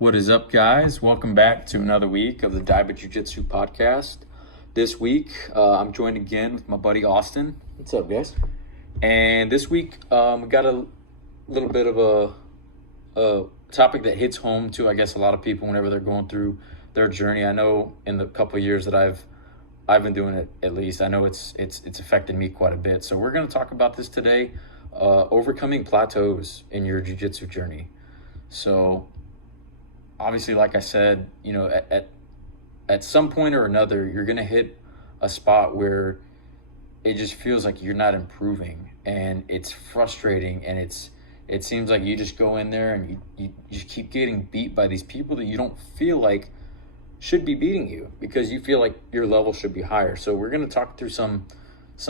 What is up, guys? Welcome back to another week of the Dive Jiu-Jitsu podcast. This week, I'm joined again with my buddy Austin. What's up, guys? And this week, we got a little bit of a topic that hits home to, I guess, a lot of people whenever they're going through their journey. I know in the couple of years that I've been doing it, at least, I know it's affected me quite a bit. So we're going to talk about this today, overcoming plateaus in your jiu-jitsu journey. So obviously, like I said, you know, at some point or another, you're going to hit a spot where it just feels like you're not improving, and it's frustrating, and it seems like you just go in there and you just keep getting beat by these people that you don't feel like should be beating you, because you feel like your level should be higher. So we're going to talk through some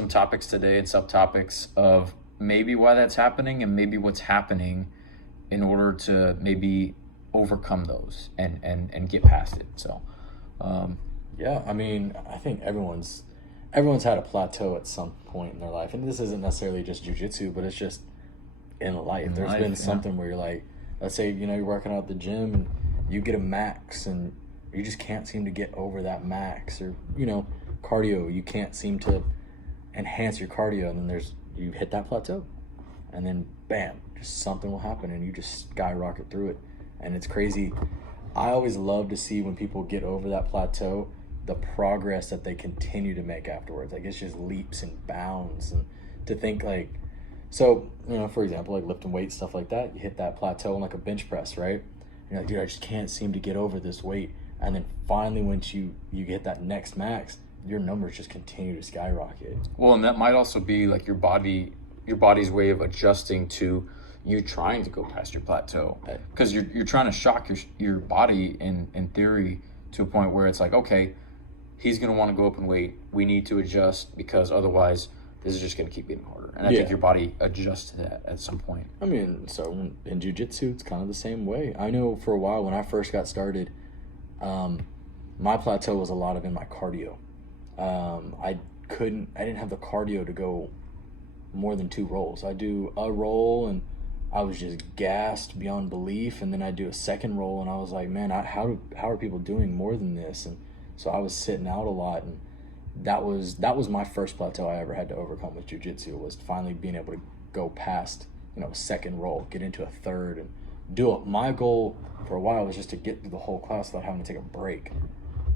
topics today and subtopics of maybe why that's happening and maybe what's happening in order to maybe overcome those and get past it. So yeah, I mean, I think everyone's had a plateau at some point in their life, and this isn't necessarily just jiu-jitsu, but it's just in life. There's been something where you're like, let's say, you know, you're working out at the gym and you get a max and you just can't seem to get over that max, or, you know, cardio, you can't seem to enhance your cardio, and then you hit that plateau, and then bam, just something will happen and you just skyrocket through it. And it's crazy. I always love to see when people get over that plateau, the progress that they continue to make afterwards. Like, it's just leaps and bounds. And to think, like, so, you know, for example, like lifting weights, stuff like that, you hit that plateau in like a bench press, right? And you're like, dude, I just can't seem to get over this weight. And then finally, once you hit that next max, your numbers just continue to skyrocket. Well, and that might also be like your body's way of adjusting to you trying to go past your plateau, because you're trying to shock your body in theory to a point where it's like, okay, he's going to want to go up in weight, we need to adjust, because otherwise this is just going to keep getting harder. And I think your body adjusts to that at some point. I mean, so in jiu-jitsu, it's kind of the same way. I know for a while when I first got started, my plateau was a lot of in my cardio. I didn't have the cardio to go more than 2 rolls. I do a roll and I was just gassed beyond belief, and then I do a second roll and I was like, man, how are people doing more than this? And so I was sitting out a lot, and that was my first plateau I ever had to overcome with jiu-jitsu, was finally being able to go past, you know, a second roll, get into a third, and do it. My goal for a while was just to get through the whole class without having to take a break.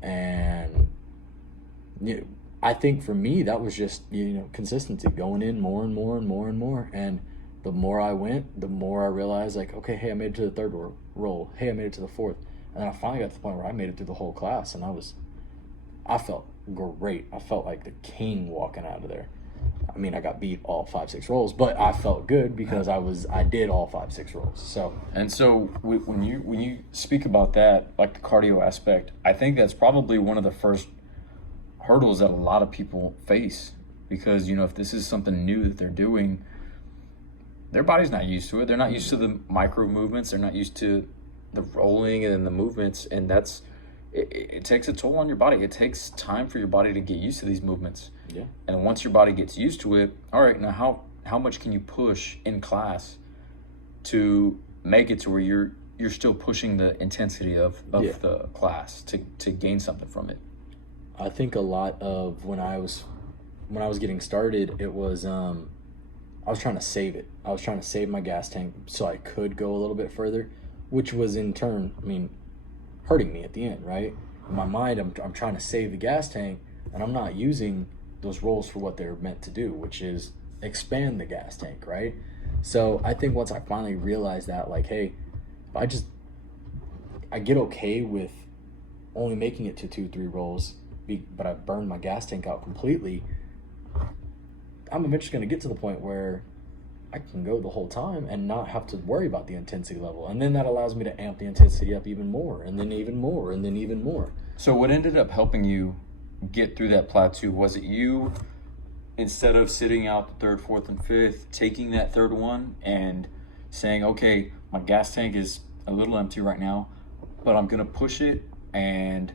And you know, I think for me that was just, you know, consistency, going in more and more and more and more. And the more I went, the more I realized, like, okay, hey, I made it to the third roll. Hey, I made it to the fourth. And then I finally got to the point where I made it through the whole class, and I felt great. I felt like the king walking out of there. I mean, I got beat all 5-6 rolls, but I felt good because I did all 5-6 rolls. So when you speak about that, like the cardio aspect, I think that's probably one of the first hurdles that a lot of people face, because, you know, if this is something new that they're doing, their body's not used to it. They're not used to the micro movements. They're not used to the rolling and the movements, and it takes a toll on your body. It takes time for your body to get used to these movements. Yeah. And once your body gets used to it, all right, now how much can you push in class to make it to where you're still pushing the intensity of the class to gain something from it? I think a lot of when I was getting started, it was I was trying to save it. I was trying to save my gas tank so I could go a little bit further, which was in turn, I mean, hurting me at the end, right? In my mind, I'm trying to save the gas tank, and I'm not using those rolls for what they're meant to do, which is expand the gas tank, right? So I think once I finally realized that, like, hey, if I get okay with only making it to 2-3 rolls, but I burned my gas tank out completely, I'm eventually going to get to the point where I can go the whole time and not have to worry about the intensity level. And then that allows me to amp the intensity up even more, and then even more, and then even more. So what ended up helping you get through that plateau? Was it you, instead of sitting out the third, fourth, and fifth, taking that third one and saying, okay, my gas tank is a little empty right now, but I'm going to push it? And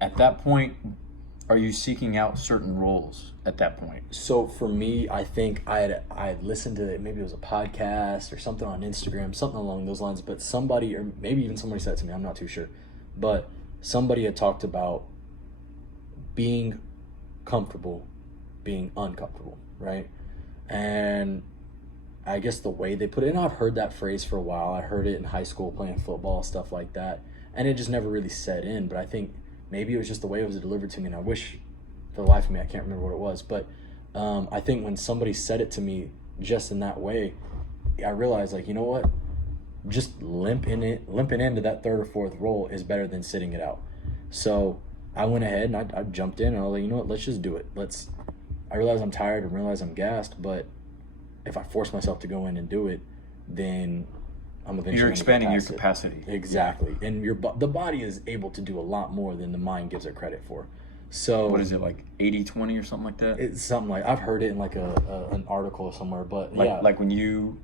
at that point, are you seeking out certain roles at that point? So for me, I think I had listened to it, maybe it was a podcast or something on Instagram, something along those lines. But somebody, or maybe even somebody said it to me, I'm not too sure, but somebody had talked about being comfortable, being uncomfortable, right? And I guess the way they put it, and I've heard that phrase for a while. I heard it in high school playing football, stuff like that, and it just never really set in. But I think maybe it was just the way it was delivered to me, and I wish, for the life of me, I can't remember what it was. But I think when somebody said it to me just in that way, I realized, like, you know what? Just limping into that third or fourth role is better than sitting it out. So I went ahead and I jumped in, and I was like, you know what? Let's just do it. I realize I'm tired and realize I'm gassed, but if I force myself to go in and do it, then I'm eventually You're expanding your past it. capacity. Exactly. And the body is able to do a lot more than the mind gives it credit for. So What is it, like 80-20 or something like that? it's something like, I've heard it in like an article somewhere, but Like yeah. like when you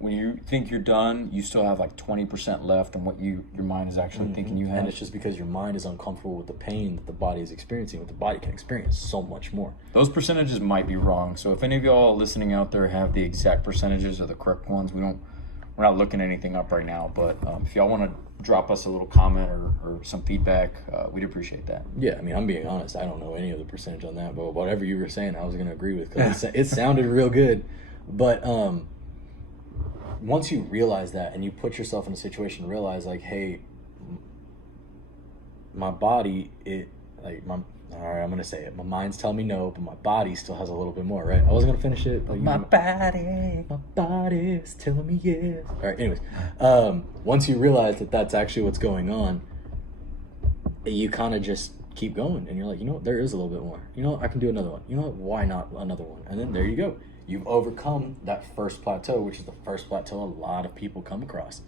think you're done, you still have like 20% left on what your mind is actually thinking you have. And it's just because your mind is uncomfortable with the pain that the body is experiencing, what the body can experience so much more. Those percentages might be wrong. So if any of y'all listening out there have the exact percentages or the correct ones, we're not looking anything up right now. But if y'all want to drop us a little comment or some feedback, we'd appreciate that. Yeah, I mean, I'm being honest. I don't know any of the percentage on that, but whatever you were saying, I was going to agree with, because it sounded real good. But once you realize that and you put yourself in a situation, realize like, hey, my body, all right, I'm going to say it. My mind's telling me no, but my body still has a little bit more, right? I wasn't going to finish it. But My body is telling me yes. All right, anyways, once you realize that that's actually what's going on, you kind of just keep going, and you're like, you know what, there is a little bit more. You know what, I can do another one. You know what, why not another one? And then there you go. You've overcome that first plateau, which is the first plateau a lot of people come across,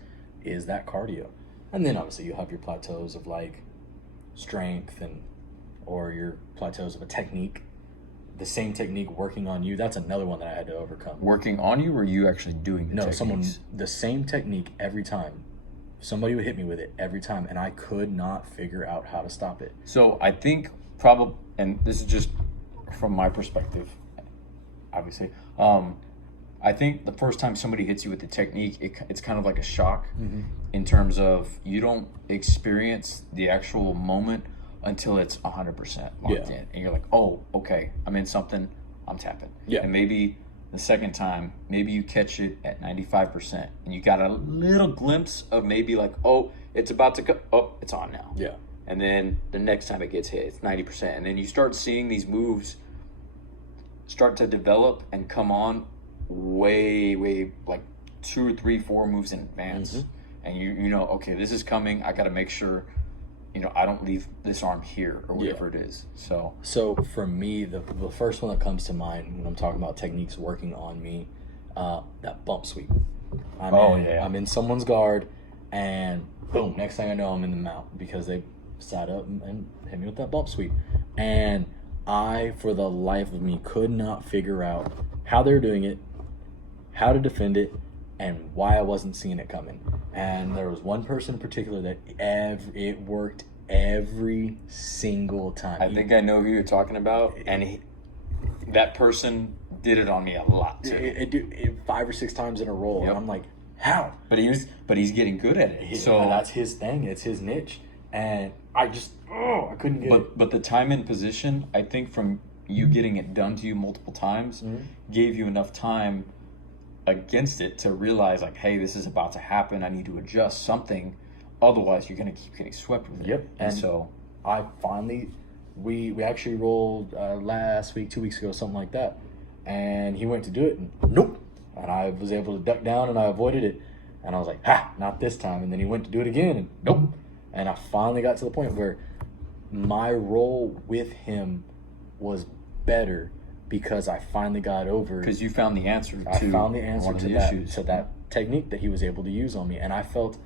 is that cardio. And then obviously you have your plateaus of like strength or your plateaus of a technique. The same technique working on you, that's another one that I had to overcome. Working on you, or you actually doing the techniques? The same technique every time. Somebody would hit me with it every time, and I could not figure out how to stop it. So I think probably, and this is just from my perspective, obviously, I think the first time somebody hits you with the technique, it's kind of like a shock in terms of you don't experience the actual moment until it's 100% locked in. And you're like, oh, okay, I'm in something, I'm tapping. Yeah. And maybe the second time, maybe you catch it at 95%, and you got a little glimpse of maybe like, oh, it's about to go, oh, it's on now. Yeah. And then the next time it gets hit, it's 90%. And then you start seeing these moves start to develop and come on way, like 2 or 3, 4 moves in advance. And you know, okay, this is coming. I got to make sure, I don't leave this arm here or whatever it is. So for me, the first one that comes to mind when I'm talking about techniques working on me, that bump sweep. I'm in someone's guard, and boom, next thing I know, I'm in the mount because they sat up and hit me with that bump sweep. And I, for the life of me, could not figure out how they were doing it, how to defend it, and why I wasn't seeing it coming. And there was one person in particular that it worked every single time. I think I know who you're talking about, and that person did it on me a lot too. It 5 or 6 times in a row, and I'm like, how? But he's getting good at it. So that's his thing. It's his niche, and I couldn't get it. But the time and position, I think, from you getting it done to you multiple times, gave you enough time against it to realize, like, hey, this is about to happen. I need to adjust something. Otherwise, you're going to keep getting swept with it. Yep. And so I finally, we actually rolled last week, 2 weeks ago, something like that. And he went to do it, and nope. And I was able to duck down, and I avoided it. And I was like, not this time. And then he went to do it again, and nope. And I finally got to the point where my role with him was better because I finally got over. Because you found the answer to that technique that he was able to use on me. And I felt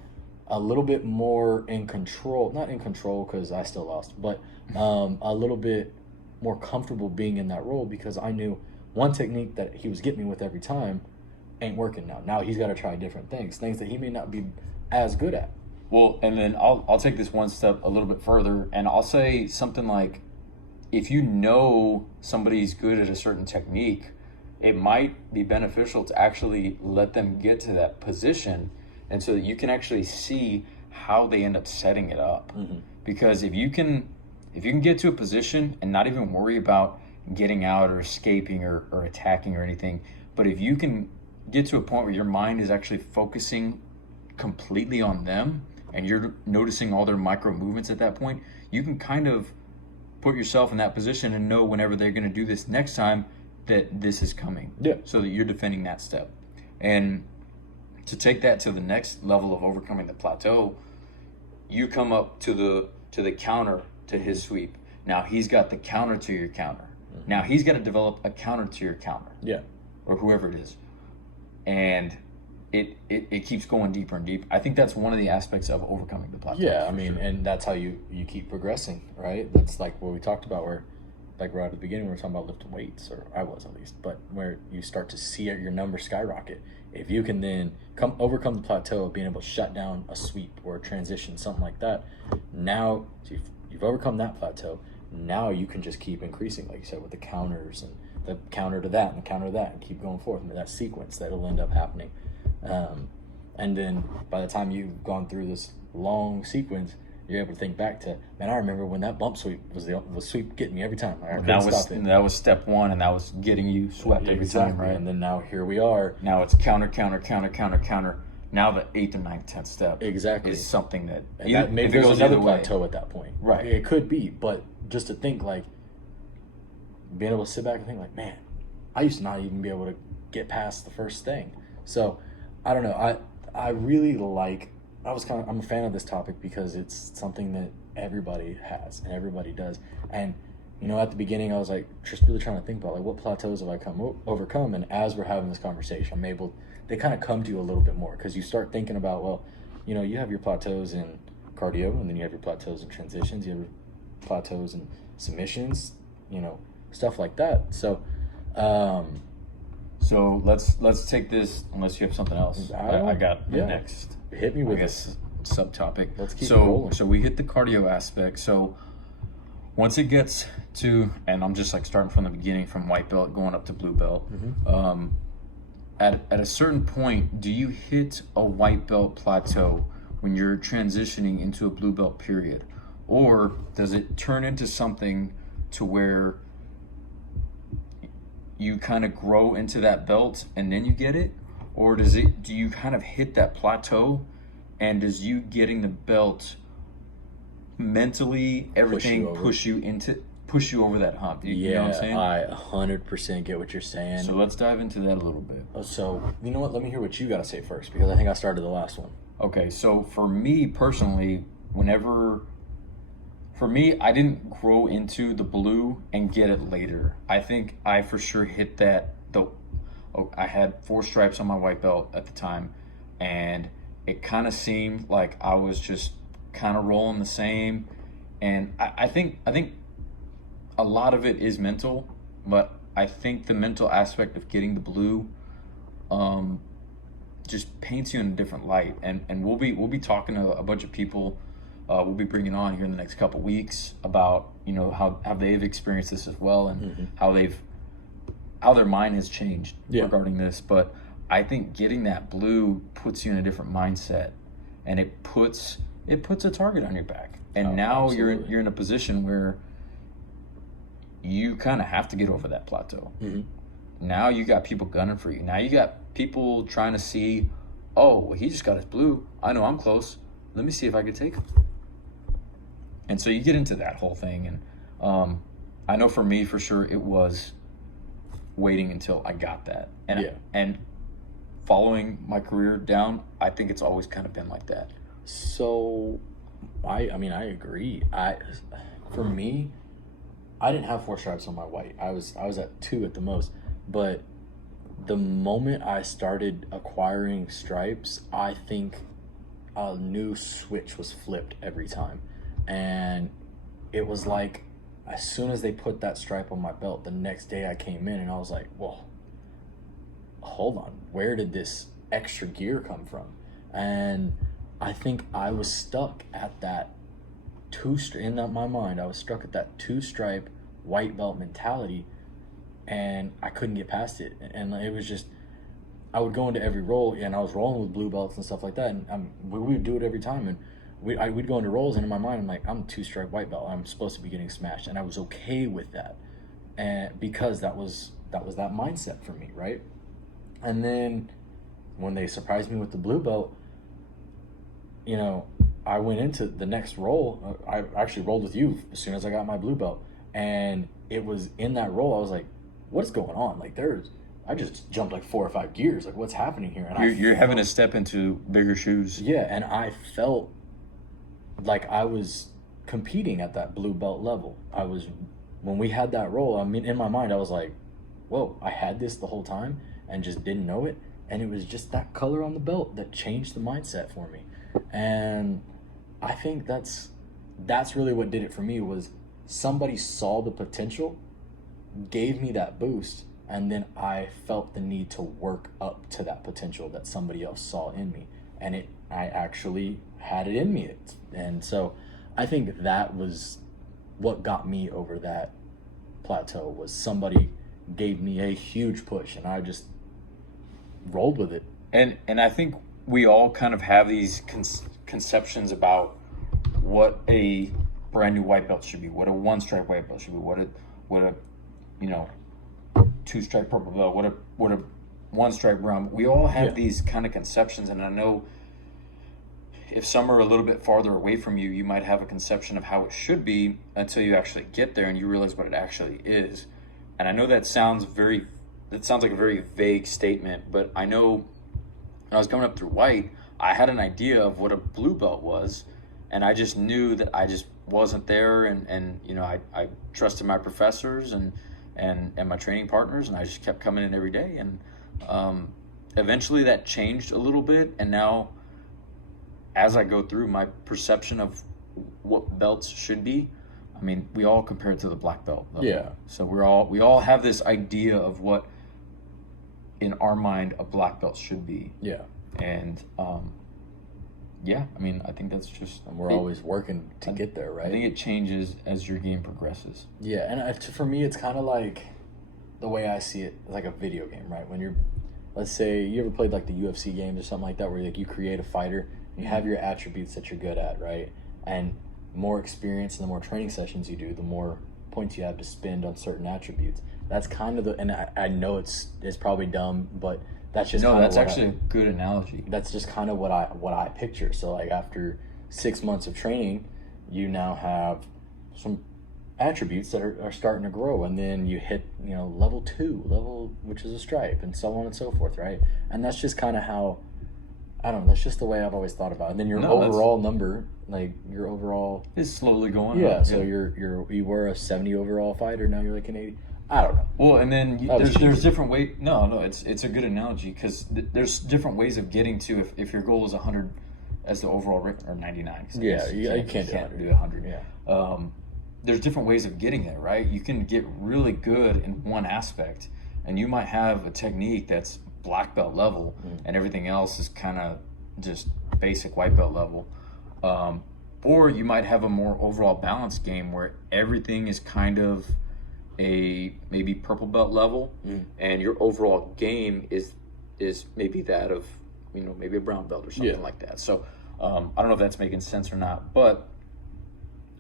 a little bit more in control. Not in control because I still lost, but a little bit more comfortable being in that role because I knew one technique that he was getting me with every time ain't working now. Now he's got to try different things that he may not be as good at. Well, and then I'll take this one step a little bit further, and I'll say something like, if you know somebody's good at a certain technique, it might be beneficial to actually let them get to that position, and so that you can actually see how they end up setting it up. Because if you can get to a position and not even worry about getting out or escaping or attacking or anything, but if you can get to a point where your mind is actually focusing completely on them and you're noticing all their micro movements at that point, you can kind of put yourself in that position and know whenever they're going to do this next time that this is coming. Yeah. So that you're defending that step. And to take that to the next level of overcoming the plateau, you come up to the counter to his sweep. Now he's got the counter to your counter. Now he's got to develop a counter to your counter. Yeah. Or whoever it is. And it keeps going deeper and deeper. I think that's one of the aspects of overcoming the plateau. Yeah, I mean, and that's how you keep progressing, right? That's like what we talked about, where like right at the beginning we were talking about lifting weights, or I was at least, but where you start to see your numbers skyrocket. If you can then overcome the plateau of being able to shut down a sweep or a transition, something like that, now you've overcome that plateau. Now you can just keep increasing, like you said, with the counters and the counter to that and the counter to that, and keep going forth into that sequence that'll end up happening. And then by the time you've gone through this long sequence, you're able to think back to, man, I remember when that bump sweep was the sweep getting me every time. I couldn't stop it. That was step one, and that was getting you swept every time, right? And then now here we are. Now it's counter, counter, counter, counter, counter. Now the 8th or 9th, 10th step is something that, and that maybe there's another plateau at that point. Right. It could be, but just to think, like, being able to sit back and think like, man, I used to not even be able to get past the first thing. So I don't know. I really like, I'm a fan of this topic because it's something that everybody has and everybody does. And, you know, at the beginning I was like just really trying to think about like what plateaus have I overcome. And as we're having this conversation, they kind of come to you a little bit more, because you start thinking about, well, you know, you have your plateaus in cardio, and then you have your plateaus in transitions, you have your plateaus in submissions, you know, stuff like that. So, so let's take this, unless you have something else. I got the next. Hit me with subtopic. Let's keep it rolling. So we hit the cardio aspect. So once it gets to, and I'm just like starting from the beginning, from white belt going up to blue belt. At a certain point, do you hit a white belt plateau when you're transitioning into a blue belt period, or does it turn into something to where you kind of grow into that belt and then you get it? Or do you kind of hit that plateau, and does you getting the belt mentally, everything push you over that hump? You know what I'm saying? I 100% get what you're saying. So let's dive into that a little bit. So, you know what? Let me hear what you got to say first, because I think I started the last one. Okay, so for me personally, I didn't grow into the blue and get it later. I think I for sure hit that. I had 4 stripes on my white belt at the time, and it kind of seemed like I was just kind of rolling the same. And I think a lot of it is mental, but I think the mental aspect of getting the blue just paints you in a different light. And we'll be talking to a bunch of people we'll be bringing on here in the next couple weeks about, you know, how they've experienced this as well, and how their mind has changed regarding this. But I think getting that blue puts you in a different mindset, and it puts a target on your back. And now absolutely. you're in a position where you kind of have to get over that plateau. Now you got people gunning for you. Now you got people trying to see, oh, well, he just got his blue. I know I'm close. Let me see if I can take him. And so you get into that whole thing. And I know for me, for sure, it was waiting until I got that. And following my career down, I think it's always kind of been like that. So, I mean, I agree. For me, I didn't have 4 stripes on my white. I was at 2 at the most. But the moment I started acquiring stripes, I think a new switch was flipped every time. And it was like, as soon as they put that stripe on my belt, the next day I came in and I was like, whoa, hold on, where did this extra gear come from? And I think I was stuck at that 2 stripe, in my mind, I was stuck at that 2 stripe white belt mentality, and I couldn't get past it. And it was just, I would go into every roll, and I was rolling with blue belts and stuff like that, and we would do it every time. And we'd go into rolls, and in my mind, I'm like, I'm 2-stripe white belt. I'm supposed to be getting smashed, and I was okay with that, and because that was that mindset for me, right? And then when they surprised me with the blue belt, you know, I went into the next roll. I actually rolled with you as soon as I got my blue belt, and it was in that roll. I was like, "What is going on? Like, I just jumped like 4 or 5 gears. Like, what's happening here?" And you're having to step into bigger shoes. yeah, and I felt like I was competing at that blue belt level. When we had that roll, I mean, in my mind, I was like, "Whoa, I had this the whole time and just didn't know it." And it was just that color on the belt that changed the mindset for me. And I think that's really what did it for me, was somebody saw the potential, gave me that boost, and then I felt the need to work up to that potential that somebody else saw in me. And I actually had it in me. And so I think that was what got me over that plateau, was somebody gave me a huge push, and I just rolled with it. And I think we all kind of have these conceptions about what a brand new white belt should be, what a 1-stripe white belt should be, what a 2-stripe purple belt, what a 1-stripe brown. We all have these kind of conceptions, and I know if some are a little bit farther away from you, you might have a conception of how it should be until you actually get there and you realize what it actually is. And I know that sounds like a very vague statement, but I know when I was coming up through white, I had an idea of what a blue belt was, and I just knew that I just wasn't there, and you know, I trusted my professors and my training partners, and I just kept coming in every day, and eventually that changed a little bit, and now as I go through, my perception of what belts should be, I mean, we all compare it to the black belt level. Yeah. So we all have this idea of what in our mind a black belt should be. Yeah. And yeah, I mean, I think that's just, and we're always working to get there, right? I think it changes as your game progresses. Yeah, and for me, it's kind of like, the way I see it, like a video game, right? When you're, let's say, you ever played like the UFC games or something like that, where like you create a fighter, you have your attributes that you're good at, right? And the more experience and the more training sessions you do, the more points you have to spend on certain attributes. That's kind of and I know it's probably dumb, but that's just that's actually a good analogy. That's just kind of what I picture. So like after 6 months of training, you now have some attributes that are starting to grow, and then you hit level 2, which is a stripe, and so on and so forth, right? And that's just kind of how, I don't know, that's just the way I've always thought about it. And then your overall number, like your overall is slowly going up. up. So you were a 70 overall fighter, now you're like an 80. I don't know. Well, and then there's different ways. No, it's a good analogy, because there's different ways of getting to, if your goal is 100 as the overall record, or 99. Yeah, you can't do 100. Yeah. There's different ways of getting there, right? You can get really good in one aspect, and you might have a technique that's black belt level, and everything else is kind of just basic white belt level. Or you might have a more overall balanced game where everything is kind of a maybe purple belt level, and your overall game is maybe that of maybe a brown belt or something like that. So I don't know if that's making sense or not, but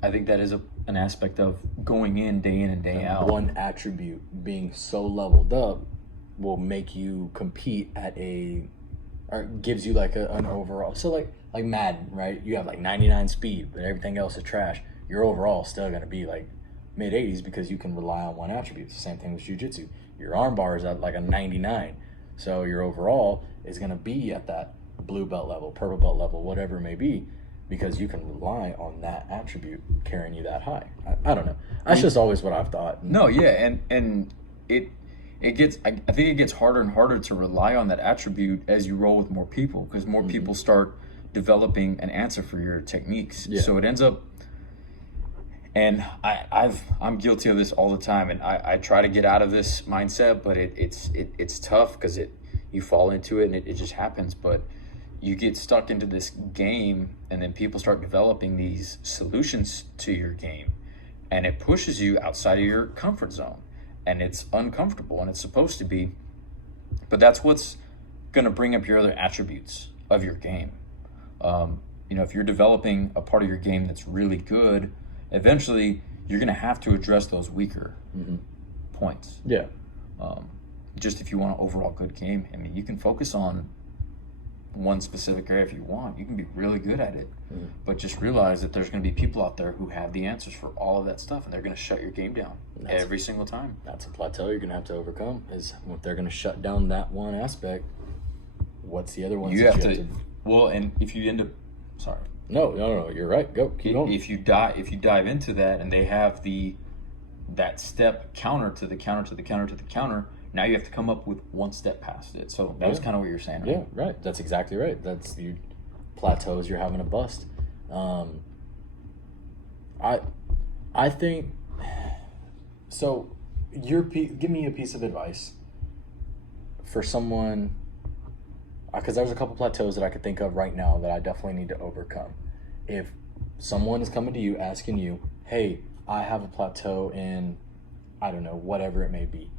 I think that is an aspect of going in and day out. One attribute being so leveled up will make you compete at or gives you like an overall. So like Madden, right? You have like 99 speed, but everything else is trash. Your overall is still going to be like mid-80s, because you can rely on one attribute. It's the same thing with jiu-jitsu. Your arm bar is at like a 99. So your overall is going to be at that blue belt level, purple belt level, whatever it may be, because you can rely on that attribute carrying you that high. I don't know. That's just always what I've thought. No, yeah, and it gets, I think it gets harder and harder to rely on that attribute as you roll with more people, because more people start developing an answer for your techniques. Yeah. So it ends up, and I'm guilty of this all the time, and I try to get out of this mindset, but it's tough, because you fall into it and it just happens. But you get stuck into this game, and then people start developing these solutions to your game, and it pushes you outside of your comfort zone, and it's uncomfortable, and it's supposed to be, but that's what's going to bring up your other attributes of your game. If you're developing a part of your game that's really good, eventually you're going to have to address those weaker points. Yeah. Just if you want an overall good game, I mean, you can focus on one specific area if you want. You can be really good at it, but just realize that there's going to be people out there who have the answers for all of that stuff, and they're going to shut your game down every single time. That's a plateau you're going to have to overcome. Is if they're going to shut down that one aspect, what's the other ones? You have to. Well, and if you end up, sorry. No, you're right. Go, keep going. If you dive into that, and they have that step counter to the counter to the counter to the counter, now you have to come up with one step past it. So that was kind of what you're saying, right? Yeah, right. That's exactly right. That's you plateaus. You're having a bust. I think so. Give me a piece of advice for someone, because there's a couple plateaus that I could think of right now that I definitely need to overcome. If someone is coming to you asking you, "Hey, I have a plateau in, I don't know, whatever it may be,"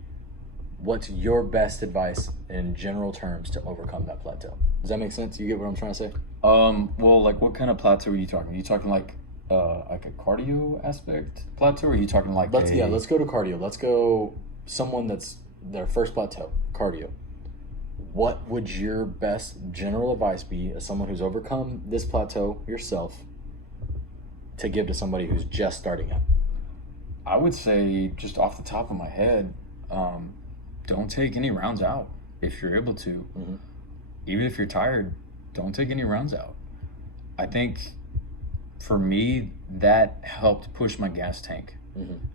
what's your best advice in general terms to overcome that plateau? Does that make sense? You get what I'm trying to say? Well, like, what kind of plateau are you talking? Are you talking like a cardio aspect plateau, or are you talking like let's go to cardio. Let's go someone that's their first plateau, cardio. What would your best general advice be as someone who's overcome this plateau yourself to give to somebody who's just starting out? I would say, just off the top of my head, don't take any rounds out if you're able to. Even if you're tired, don't take any rounds out. I think for me, that helped push my gas tank.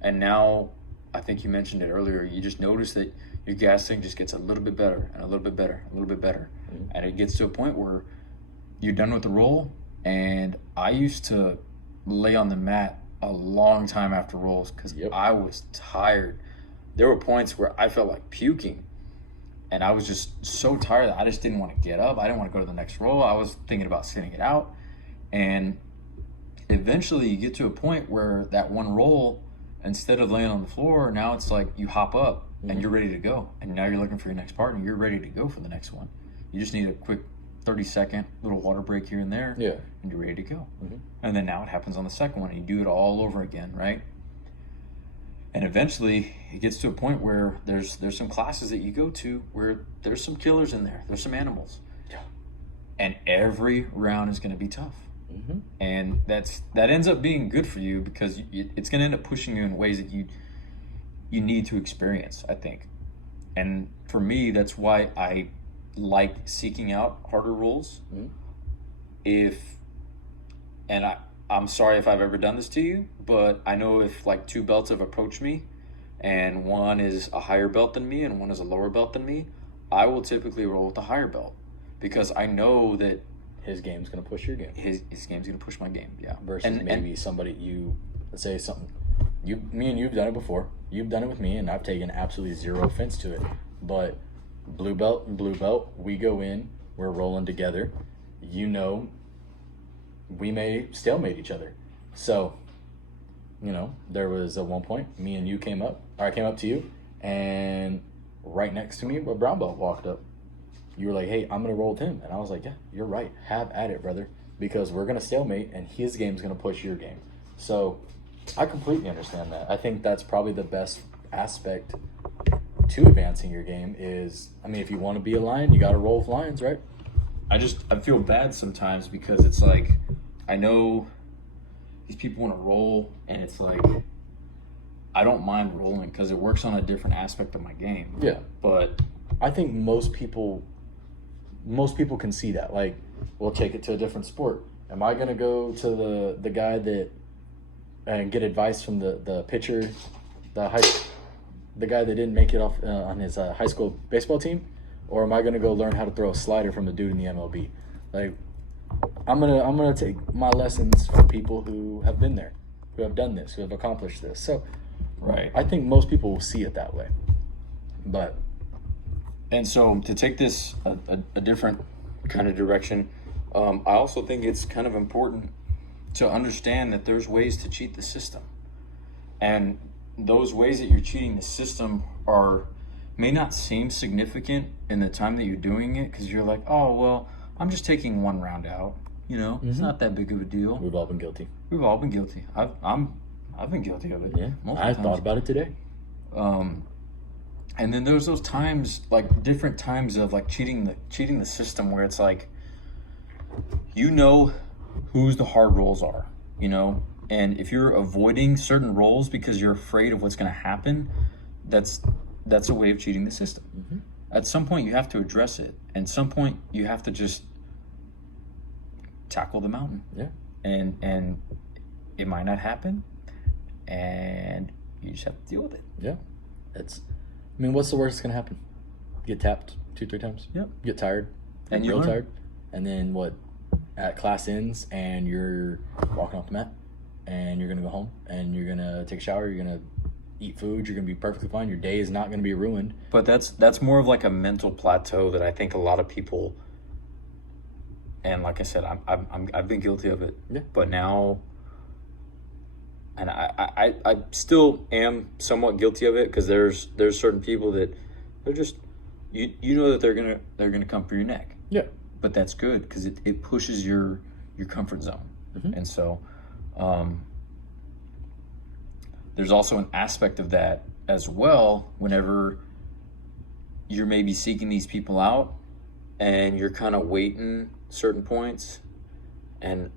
And now, I think you mentioned it earlier, you just notice that your gas tank just gets a little bit better and a little bit better, a little bit better. And it gets to a point where you're done with the roll. And I used to lay on the mat a long time after rolls because I was tired. There were points where I felt like puking, and I was just so tired that I just didn't want to get up. I didn't want to go to the next roll. I was thinking about sitting it out. And eventually you get to a point where that one roll, instead of laying on the floor, now it's like you hop up and you're ready to go. And now you're looking for your next partner. You're ready to go for the next one. You just need a quick 30-second little water break here and there, and you're ready to go. And then now it happens on the second one, and you do it all over again, right? And eventually it gets to a point where there's some classes that you go to where there's some killers in there. There's some animals. And every round is going to be tough. And that ends up being good for you because it's going to end up pushing you in ways that you need to experience, I think. And for me, that's why I like seeking out harder rolls. I'm sorry if I've ever done this to you, but I know if like two belts have approached me and one is a higher belt than me and one is a lower belt than me, I will typically roll with the higher belt because I know that his game's going to push your game. His game's going to push my game, Versus maybe somebody let's say something, me and you've done it before. You've done it with me, and I've taken absolutely zero offense to it. But blue belt, we go in, we're rolling together. We may stalemate each other. So, there was at one point, me and you came up, or I came up to you, and right next to me, a brown belt walked up. You were like, "Hey, I'm going to roll with him." And I was like, "Yeah, you're right. Have at it, brother. Because we're going to stalemate, and his game's going to push your game." So I completely understand that. I think that's probably the best aspect to advancing your game is, if you want to be a lion, you got to roll with lions, right? I feel bad sometimes because it's like, I know these people want to roll, and it's like, I don't mind rolling because it works on a different aspect of my game. Yeah. But I think most people can see that. Like, we'll take it to a different sport. Am I going to go to the guy that and get advice from the pitcher, the guy that didn't make it off on his high school baseball team, or am I going to go learn how to throw a slider from the dude in the MLB? Like, I'm gonna take my lessons from people who have been there, who have done this, who have accomplished this. So, right. I think most people will see it that way. And so to take this a different kind of direction, I also think it's kind of important to understand that there's ways to cheat the system. And those ways that you're cheating the system may not seem significant in the time that you're doing it, because you're like, oh, well, I'm just taking one round out. It's not that big of a deal. We've all been guilty. We've all been guilty. I've been guilty of it. Yeah, I thought about it today. And then there's those times, like different times of like cheating the system, where it's like, whose the hard roles are, and if you're avoiding certain roles because you're afraid of what's going to happen, that's a way of cheating the system. Mm-hmm. At some point you have to address it, and at some point you have to just tackle the mountain. Yeah. And it might not happen, and you just have to deal with it. Yeah. What's the worst that's gonna happen? Get tapped 2-3 times. Yep. Get tired. And you real learn. tired. And then what? At class ends and you're walking off the mat and you're gonna go home and you're gonna take a shower, you're gonna eat food, you're gonna be perfectly fine. Your day is not gonna be ruined. But that's more of like a mental plateau that I think a lot of people, and like I said, I've been guilty of it. Yeah. But now, and I still am somewhat guilty of it, because there's certain people that they're just that they're gonna come for your neck. Yeah. But that's good, because it pushes your comfort zone. Mm-hmm. And so there's also an aspect of that as well, whenever you're maybe seeking these people out and you're kind of waiting certain points. And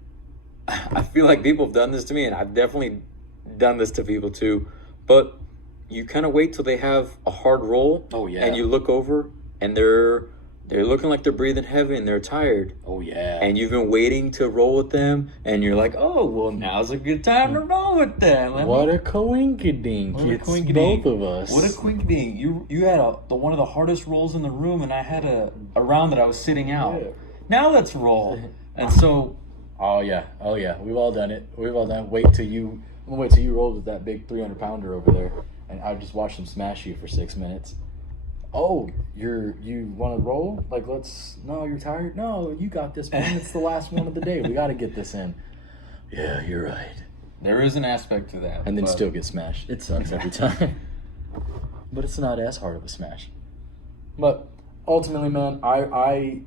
I feel like people have done this to me, and I've definitely done this to people too, but you kind of wait till they have a hard roll. Oh, yeah. And you look over and they're looking like they're breathing heavy and they're tired. Oh, yeah. And you've been waiting to roll with them, and you're like, oh, well, now's a good time to roll with them. What a coinkydink. It's both of us. What a coinkydink. You had one of the hardest rolls in the room, and I had a round that I was sitting out. Yeah. Now let's roll. And so... Oh, yeah. We've all done it. I'm gonna wait till you rolled with that big 300-pounder over there, and I just watched him smash you for 6 minutes. Oh, you want to roll? Like, no, you're tired? No, you got this one. It's the last one of the day. We got to get this in. Yeah, you're right. There is an aspect to that. And then still get smashed. It sucks every time. But it's not as hard of a smash. But ultimately, man, I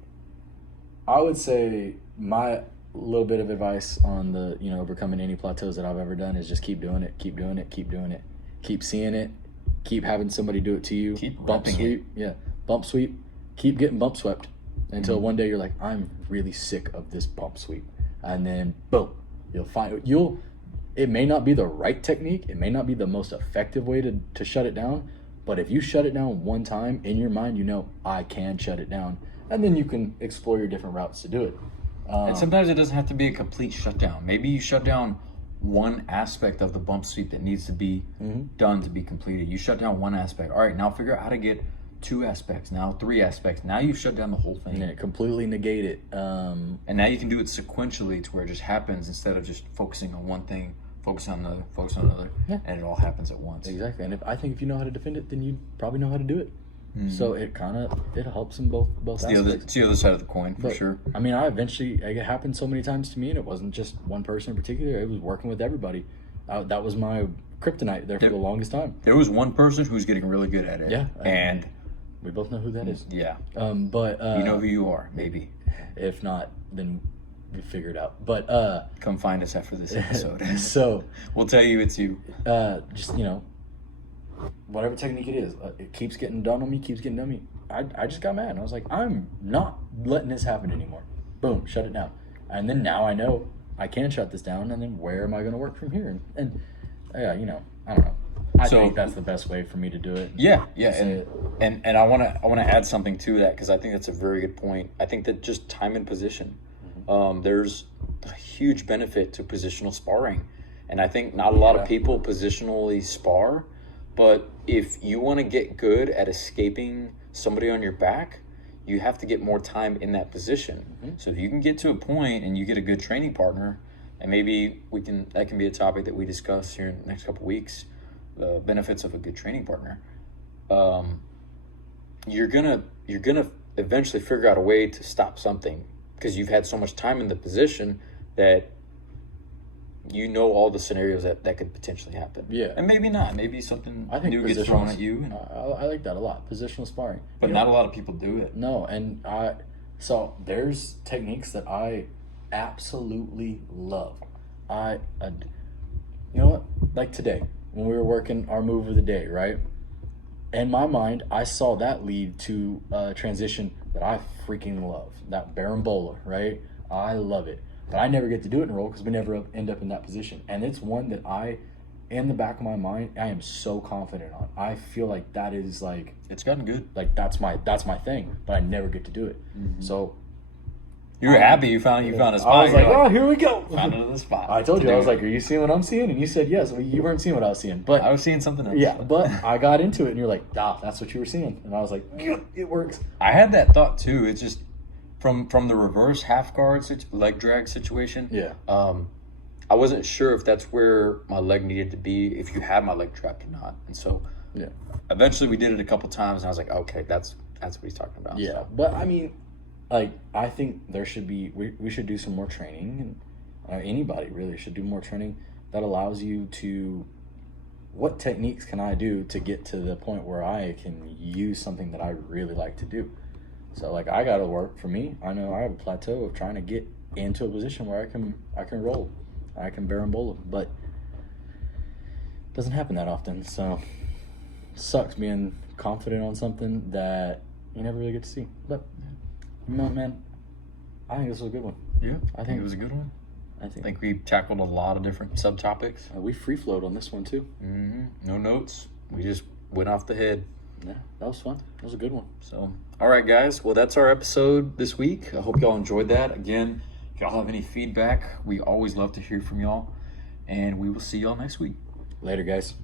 would say my little bit of advice on the, overcoming any plateaus that I've ever done is just keep doing it, keep doing it, keep doing it. Keep seeing it. Keep having somebody do it to you. Keep bump sweep. it. Yeah. Bump sweep. Keep getting bump swept until one day you're like, I'm really sick of this bump sweep. And then boom, it may not be the right technique. It may not be the most effective way to shut it down. But if you shut it down one time in your mind, I can shut it down. And then you can explore your different routes to do it. And sometimes it doesn't have to be a complete shutdown. Maybe you shut down one aspect of the bump sweep that needs to be done to be completed. You shut down one aspect. All right, now figure out how to get 2 aspects, now 3 aspects. Now you've shut down the whole thing. Yeah, completely negate it. And now you can do it sequentially to where it just happens, instead of just focusing on one thing, focus on another, and it all happens at once. Exactly. And I think if you know how to defend it, then you probably know how to do it. So it helps in both aspects. It's the other side of the coin, for sure. I mean, it happened so many times to me, and it wasn't just one person in particular. It was working with everybody. That was my kryptonite there for the longest time. There was one person who's getting really good at it. Yeah. And we both know who that is. Yeah. But you know who you are, maybe. If not, then we figure it out. But come find us after this episode. So we'll tell you it's you. Just whatever technique it is, it keeps getting done on me, I just got mad, and I was like, I'm not letting this happen anymore. Boom, shut it down. And then now I know I can shut this down, and then where am I going to work from here? And I don't know. I think that's the best way for me to do it. Yeah. And I want to add something to that, because I think that's a very good point. I think that just time and position. There's a huge benefit to positional sparring, and I think not a lot of people positionally spar. But if you want to get good at escaping somebody on your back, you have to get more time in that position. So if you can get to a point and you get a good training partner, and maybe that can be a topic that we discuss here in the next couple of weeks, the benefits of a good training partner. You're gonna eventually figure out a way to stop something, because you've had so much time in the position that you know all the scenarios that could potentially happen. Yeah. And maybe not. Maybe something I think new gets thrown at you. And, I like that a lot. Positional sparring. but not a lot of people do it. No, and so there's techniques that I absolutely love. You know what? Like today, when we were working our move of the day, right? In my mind, I saw that lead to a transition that I freaking love. That Barambola, right? I love it. But I never get to do it in roll because we never end up in that position. And it's one that in the back of my mind, I am so confident on. I feel like that is like, It's gotten good. like that's my thing, but I never get to do it. So You were happy you found a spot. I was like, You're oh, here we go. found another spot. I told to you, I do was it. like, are you seeing what I'm seeing? And you said yes. Well, you weren't seeing what I was seeing. But I was seeing something else. yeah, but I got into it and you're like, that's what you were seeing. And I was like, yeah, it works. I had that thought too. It's just from the reverse half guard leg drag situation. Yeah. I wasn't sure if that's where my leg needed to be, if you had my leg trapped or not. And so Yeah. eventually we did it a couple times and I was like, okay, that's what he's talking about. Yeah. So, But I mean, like, I think there should be, we should do some more training. And anybody really should do more training that allows you to, what techniques can I do to get to the point where I can use something that I really like to do? So like I gotta work for me. I know I have a plateau of trying to get into a position where I can roll, I can Barambola, but it doesn't happen that often. So sucks being confident on something that you never really get to see. But you know, man, I think this was a good one. yeah, I think it was a good one. I I think think we tackled a lot of different subtopics. we free flowed on this one too. No notes. We just went off the head. Yeah, that was fun. That was a good one. So, all right, guys. Well, that's our episode this week. I hope y'all enjoyed that. Again, if y'all have any feedback, we always love to hear from y'all. And we will see y'all next week. Later, guys.